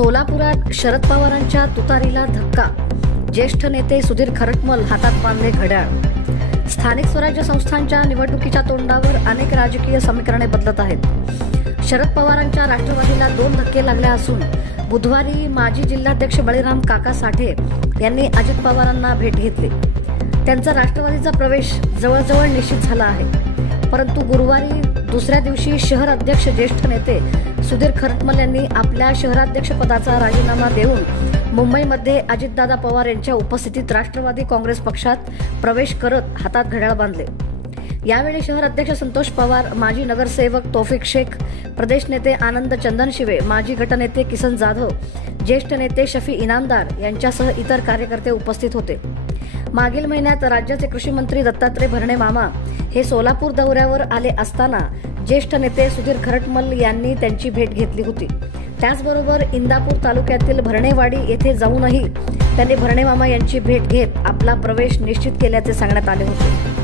सोलापुरात शरद पवारांच्या तुतारीला धक्का, ज्येष्ठ नेते सुधीर खरटमल हातात बांधले घड्याळ। स्थानिक स्वराज्य संस्थांच्या निवडणुकीच्या तोंडावर अनेक राजकीय समीकरणे बदलत आहेत। शरद पवारांच्या राष्ट्रवादीला 2 धक्के लागले असून बुधवारी माजी जिल्हाध्यक्ष बळीराम काका साठे यांनी अजित पवारांना भेट घेतली। त्यांचा राष्ट्रवादीचा प्रवेश जवळजवळ निश्चित झाला आहे, परंतु गुरुवारी दुसऱ्या दिवशी शहर अध्यक्ष ज्येष्ठ नेते सुधीर खरटमल यांनी आपल्या शहराध्यक्ष पदाचा राजीनामा देऊन मुंबईमध्ये अजितदादा पवार यांच्या उपस्थितीत राष्ट्रवादी काँग्रेस पक्षात प्रवेश करत हातात घड्याळ बांधले। यावेळी शहर अध्यक्ष संतोष पवार, माजी नगरसेवक तौफिक शेख, प्रदेश नेते आनंद चंदनशिवे, माजी गटनेते किसन जाधव, ज्येष्ठ नेते शफी इनामदार यांच्यासह इतर कार्यकर्ते उपस्थित होते। मागील महिन्यात राज्याचे कृषी मंत्री दत्तात्रय भरणे मामा हे सोलापूर दौऱ्यावर आले असताना ज्येष्ठ नेते सुधीर खरटमल यांनी त्यांची भेट घेतली होती। त्याचबरोबर इंदापूर तालुक्यातील भरणेवाडी येथे जाऊनही त्यांनी भरणे मामा यांची भेट घेत आपला प्रवेश निश्चित केल्याचे सांगण्यात आले होते।